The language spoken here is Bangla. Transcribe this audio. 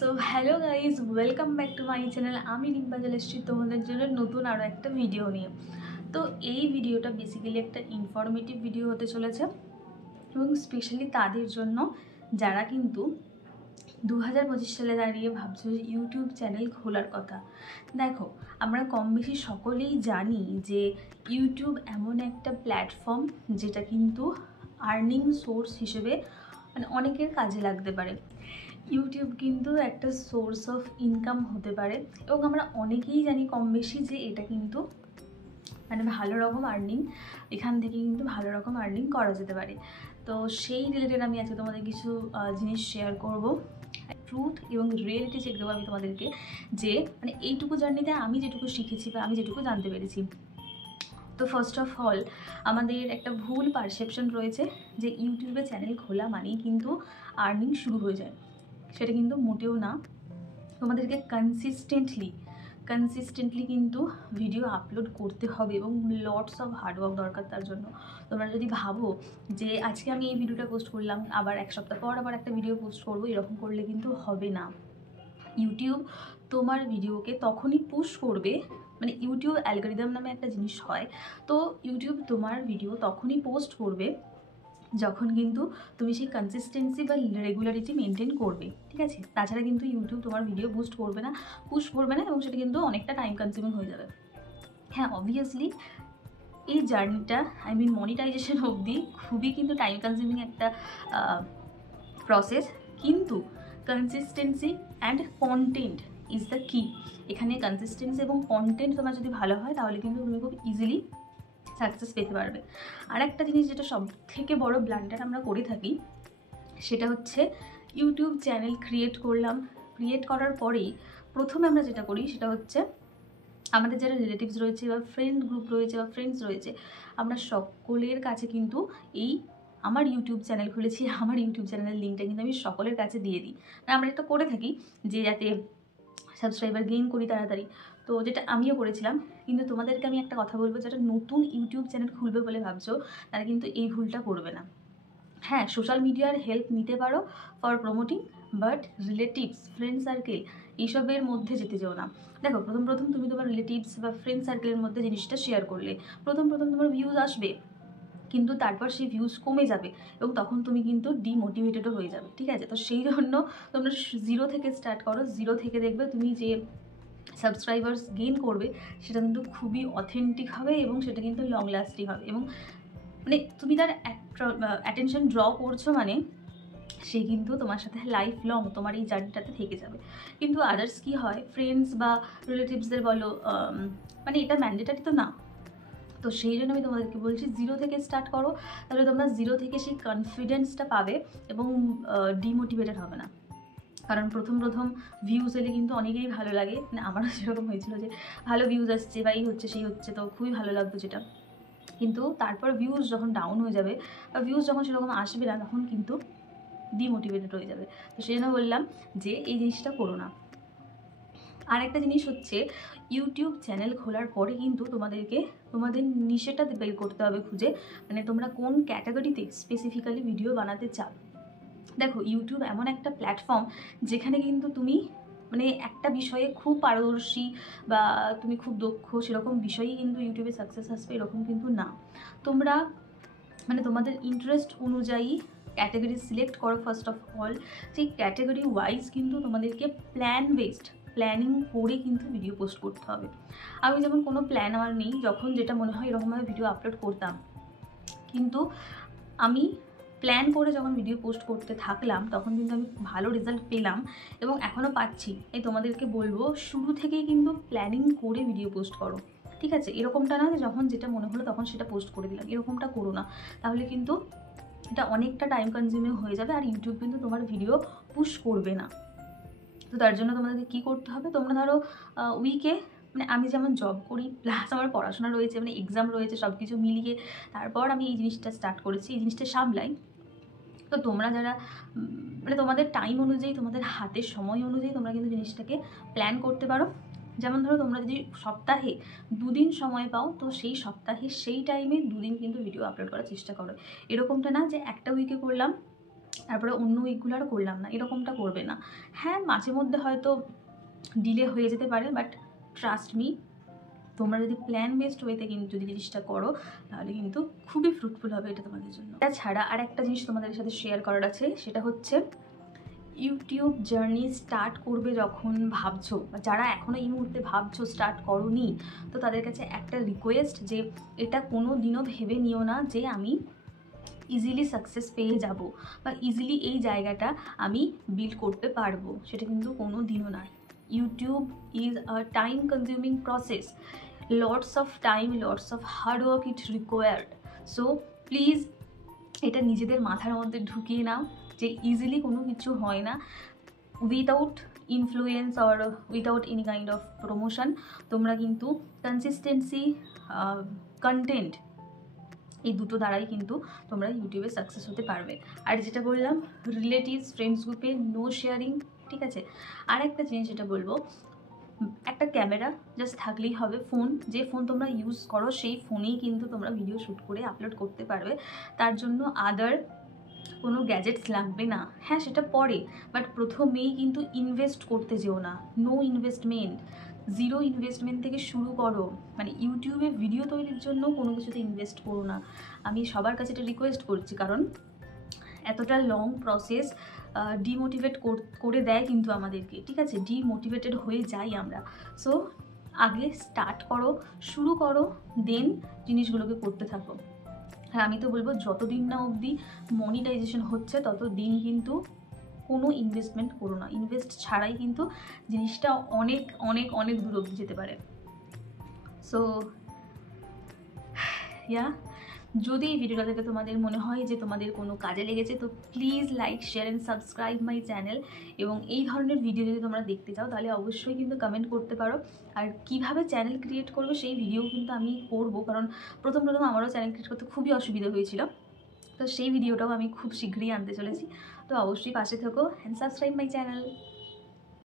So hello guys, welcome back to my channel. আমি রিম্পা চলে এসেছি তোমাদের জন্য নতুন আরও একটা ভিডিও নিয়ে। তো এই ভিডিওটা বেসিক্যালি একটা ইনফরমেটিভ ভিডিও হতে চলেছে এবং স্পেশালি তাদের জন্য যারা কিন্তু 2025 সালে দাঁড়িয়ে ভাবছো যে ইউটিউব চ্যানেল খোলার কথা। দেখো, আমরা কম বেশি সকলেই জানি যে ইউটিউব এমন একটা প্ল্যাটফর্ম যেটা কিন্তু আর্নিং সোর্স হিসেবে মানে অনেকের কাজে লাগতে পারে। ইউটিউব কিন্তু একটা সোর্স অফ ইনকাম হতে পারে এবং আমরা অনেকেই জানি কম বেশি যে এটা কিন্তু মানে ভালো রকম আর্নিং, এখান থেকে কিন্তু ভালো রকম আর্নিং করা যেতে পারে। তো সেই রিলেটেড আমি আজকে তোমাদের কিছু জিনিস শেয়ার করব, ট্রুথ এবং রিয়েলিটি চেক দেবো আমি তোমাদেরকে, যে মানে এইটুকু জার্নিতে আমি যেটুকু শিখেছি বা আমি যেটুকু জানতে পেরেছি। তো ফার্স্ট অফ অল, আমাদের একটা ভুল পারসেপশন রয়েছে যে ইউটিউবে চ্যানেল খোলা মানেই কিন্তু আর্নিং শুরু হয়ে যায়। সেটা কিন্তু মোটেও না। তোমাদেরকে কনসিস্টেন্টলি কিন্তু ভিডিও আপলোড করতে হবে এবং লটস অফ হার্ডওয়ার্ক দরকার তার জন্য। তোমরা যদি ভাবো যে আজকে আমি এই ভিডিওটা পোস্ট করলাম, আবার এক সপ্তাহ পর আবার একটা ভিডিও পোস্ট করবো, এরকম করলে কিন্তু হবে না। ইউটিউব তোমার ভিডিওকে তখনই পুশ করবে, মানে ইউটিউব অ্যালগরিদম নামে একটা জিনিস হয়। তো ইউটিউব তোমার ভিডিও তখনই পোস্ট করবে যখন কিন্তু তুমি সেই কনসিস্টেন্সি বা রেগুলারিটি মেনটেন করবে, ঠিক আছে? তাছাড়া কিন্তু ইউটিউব তোমার ভিডিও পুশ করবে না এবং সেটা কিন্তু অনেকটা টাইম কনজিউমিং হয়ে যাবে। হ্যাঁ, অবভিয়াসলি এই জার্নিটা মনিটাইজেশন অবধি খুবই কিন্তু টাইম কনজিউমিং একটা প্রসেস, কিন্তু consistency and content is the কি। এখানে কনসিস্টেন্সি এবং কন্টেন্ট তোমার যদি ভালো হয় তাহলে কিন্তু তুমি খুব ইজিলি সাকসেস পেতে পারবে। আর একটা জিনিস যেটা সব থেকে বড় ব্লান্ডার আমরা করে থাকি, সেটা হচ্ছে ইউটিউব চ্যানেল ক্রিয়েট করার পরেই প্রথমে আমরা যেটা করি সেটা হচ্ছে আমাদের যারা রিলেটিভস রয়েছে বা ফ্রেন্ড গ্রুপ রয়েছে বা ফ্রেন্ডস রয়েছে, আমরা সকলের কাছে কিন্তু এই আমার ইউটিউব চ্যানেল খুলেছি, আমার ইউটিউব চ্যানেলের লিঙ্কটা কিন্তু আমি সকলের কাছে দিয়ে দিই। আমরা এটা করে থাকি যে যাতে সাবস্ক্রাইবার গেইন করি তাড়াতাড়ি। তো যেটা আমিও করেছিলাম। কিন্তু তোমাদেরকে আমি একটা কথা বলবো, যারা নতুন ইউটিউব চ্যানেল খুলবে বলে ভাবছো, তারা কিন্তু এই ভুলটা করবে না। হ্যাঁ, সোশ্যাল মিডিয়ার হেল্প নিতে পারো for promoting, but relatives, friend circle এইসবের মধ্যে যেতে যেও না। দেখো, প্রথম তুমি তোমার রিলেটিভস বা ফ্রেন্ড সার্কেলের মধ্যে জিনিসটা শেয়ার করলে প্রথম তোমার ভিউজ আসবে, কিন্তু তারপর সেই ভিউজ কমে যাবে এবং তখন তুমি কিন্তু ডিমোটিভেটেডও হয়ে যাবে, ঠিক আছে? তো সেই জন্য তোমরা জিরো থেকে স্টার্ট করো। জিরো থেকে দেখবে তুমি যে সাবস্ক্রাইবার্স গেইন করবে সেটা কিন্তু খুবই অথেন্টিক হবে এবং সেটা কিন্তু লং লাস্টিং হবে এবং মানে তুমি তার অ্যাটেনশন ড্র করছো মানে সে কিন্তু তোমার সাথে লাইফ লং তোমার এই জার্নিটাতে থেকে যাবে। কিন্তু আদার্স কি হয়, ফ্রেন্ডস বা রিলেটিভসদের বলো, মানে এটা ম্যান্ডেটারি তো না। তো সেই জন্য আমি তোমাদেরকে বলছি জিরো থেকে স্টার্ট করো, তাহলে তোমরা জিরো থেকে সেই কনফিডেন্সটা পাবে এবং ডিমোটিভেটেড হবে না। কারণ প্রথম ভিউজ এলে কিন্তু অনেকেই ভালো লাগে, মানে আমারও সেরকম হয়েছিল যে ভালো ভিউজ আসছে বা এই হচ্ছে সেই হচ্ছে, তো খুবই ভালো লাগতো যেটা। কিন্তু তারপর ভিউজ যখন ডাউন হয়ে যাবে বা ভিউজ যখন সেরকম আসবে না, তখন কিন্তু ডিমোটিভেটেড হয়ে যাবে। তো সেই জন্য বললাম যে এই জিনিসটা করো না। আর একটা জিনিস হচ্ছে, ইউটিউব চ্যানেল খোলার পরে কিন্তু তোমাদেরকে তোমাদের নিশেটা বের করতে হবে খুঁজে, মানে তোমরা কোন ক্যাটাগরিতে স্পেসিফিক্যালি ভিডিও বানাতে চাও। দেখো, ইউটিউব এমন একটা প্ল্যাটফর্ম যেখানে কিন্তু তুমি মানে একটা বিষয়ে খুব পারদর্শী বা তুমি খুব দক্ষ সেরকম বিষয়েই কিন্তু ইউটিউবে সাকসেস আসবে এরকম কিন্তু না। তোমরা মানে তোমাদের ইন্টারেস্ট অনুযায়ী ক্যাটাগরি সিলেক্ট করো ফার্স্ট অফ অল। সেই ক্যাটাগরি ওয়াইজ কিন্তু তোমাদেরকে প্ল্যানিং করে কিন্তু ভিডিও পোস্ট করতে হবে। আমি যেমন কোনো প্ল্যান আমার নেই, যখন যেটা মনে হয় এরকমভাবে ভিডিও আপলোড করতাম, কিন্তু আমি প্ল্যান করে যখন ভিডিও পোস্ট করতে থাকলাম তখন কিন্তু আমি ভালো রেজাল্ট পেলাম এবং এখনও পাচ্ছি। এই তোমাদেরকে বলবো শুরু থেকেই কিন্তু প্ল্যানিং করে ভিডিও পোস্ট করো, ঠিক আছে? এরকমটা না যে যখন যেটা মনে হলো তখন সেটা পোস্ট করে দিলাম, এরকমটা করো না। তাহলে কিন্তু এটা অনেকটা টাইম কনজিউমিং হয়ে যাবে আর ইউটিউব কিন্তু তোমার ভিডিও পুশ করবে না। তো তার জন্য তোমাদেরকে কী করতে হবে, তোমরা ধরো উইকে, মানে আমি যেমন জব করি প্লাস আমার পড়াশোনা রয়েছে, মানে এক্সাম রয়েছে, সব কিছু মিলিয়ে তারপর আমি এই জিনিসটা স্টার্ট করেছি, এই জিনিসটা সামলাই। তো তোমরা যারা মানে তোমাদের টাইম অনুযায়ী, তোমাদের হাতের সময় অনুযায়ী তোমরা কিন্তু জিনিসটাকে প্ল্যান করতে পারো। যেমন ধরো তোমরা যদি সপ্তাহে 2 দিন সময় পাও, তো সেই সপ্তাহে সেই টাইমে 2 দিন কিন্তু ভিডিও আপলোড করার চেষ্টা করো। এরকমটা না যে একটা উইকে করলাম তারপরে অন্য উইকগুলো আর করলাম না, এরকমটা করবে না। হ্যাঁ, মাঝে মধ্যে হয়তো ডিলে হয়ে যেতে পারে, বাট ট্রাস্ট মি, তোমরা যদি প্ল্যান বেসড ওয়েতে কিন্তু যদি জিনিসটা করো তাহলে কিন্তু খুবই ফ্রুটফুল হবে এটা তোমাদের জন্য। তাছাড়া আর একটা জিনিস তোমাদের সাথে শেয়ার করার আছে, সেটা হচ্ছে ইউটিউব জার্নি স্টার্ট করবে যখন ভাবছো, বা যারা এখনও এই মুহূর্তে ভাবছো স্টার্ট করোনি, তো তাদের কাছে একটা রিকোয়েস্ট যে এটা কোনো দিনও ভেবে নিও না যে আমি ইজিলি সাকসেস পেয়ে যাব বা ইজিলি এই জায়গাটা আমি বিল্ড করতে পারবো, সেটা কিন্তু কোনো দিনও নয়। YouTube is a time consuming process, lots of time, lots of hard work it required. So please এটা নিজেদের মাথার মধ্যে ঢুকিয়ে নাও যে ইজিলি কোনো কিছু হয় না। Without influence or without any kind of promotion তোমরা কিন্তু কনসিস্টেন্সি, কন্টেন্ট, এই দুটো দ্বারাই কিন্তু তোমরা ইউটিউবে সাকসেস হতে পারবে। আর যেটা বললাম রিলেটিভস ফ্রেন্ডস গ্রুপে নো শেয়ারিং, ঠিক আছে। আর একটা জিনিস যেটা বলবো, একটা ক্যামেরা জাস্ট থাকলেই হবে, ফোন, যে ফোন তোমরা ইউজ করো সেই ফোনেই কিন্তু তোমরা ভিডিও শ্যুট করে আপলোড করতে পারবে, তার জন্য আদার কোনো গ্যাজেটস লাগবে না। হ্যাঁ, সেটা পরে, বাট প্রথমেই কিন্তু ইনভেস্ট করতে যেও না, নো ইনভেস্টমেন্ট, জিরো ইনভেস্টমেন্ট থেকে শুরু করো। মানে ইউটিউবে ভিডিও তৈরির জন্য কোনো কিছুতে ইনভেস্ট করো না, আমি সবার কাছে এটা রিকোয়েস্ট করছি, কারণ এতটা লং প্রসেস ডিমোটিভেট করে দেয় কিন্তু আমাদেরকে, ঠিক আছে, ডিমোটিভেটেড হয়ে যাই আমরা। সো আগে স্টার্ট করো, শুরু করো, দেন জিনিসগুলোকে করতে থাকো। হ্যাঁ, আমি তো বলবো যতদিন না অবধি মনিটাইজেশন হচ্ছে ততদিন কিন্তু কোনো ইনভেস্টমেন্ট করো না, ইনভেস্ট ছাড়াই কিন্তু জিনিসটা অনেক অনেক অনেক দূর অবধি যেতে পারে। সো ইয়া, যদি এই ভিডিওটা থেকে তোমাদের মনে হয় যে তোমাদের কোনো কাজে লেগেছে, তো please like, share and subscribe my channel. এবং এই ধরনের ভিডিও যদি তোমরা দেখতে চাও তাহলে অবশ্যই কিন্তু কমেন্ট করতে পারো। আর কিভাবে চ্যানেল ক্রিয়েট করবে সেই ভিডিও কিন্তু আমি করব, কারণ প্রথম আমারও চ্যানেল ক্রিয়েট করতে খুবই অসুবিধা হয়েছিল, তো সেই ভিডিওটাও আমি খুব শীঘ্রই আনতে চলেছি। তো অবশ্যই পাশে থেকো অ্যান্ড সাবস্ক্রাইব মাই চ্যানেল।